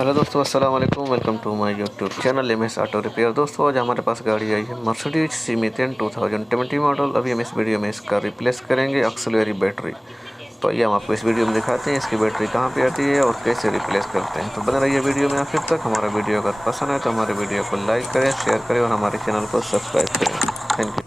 Hello दोस्तों, अस्सलाम वालेकुम। Welcome to my YouTube channel M S auto repair. दोस्तों, आज हमारे पास गाड़ी आई है मर्सिडीज C-Metan 2020 मॉडल। अभी हम इस वीडियो में इसका रिप्लेस करेंगे ऑक्सिलरी बैटरी। तो आइए हम आपको इस वीडियो में दिखाते हैं इसकी बैटरी कहाँ पे आती है और कैसे रिप्लेस करते हैं। तो बने रहिए वीडियो में आखिर तक। हमारा वीडियो अगर पसंद है तो हमारे वीडियो को लाइक करें, शेयर करें और हमारे चैनल को सब्सक्राइब करें। Thank you.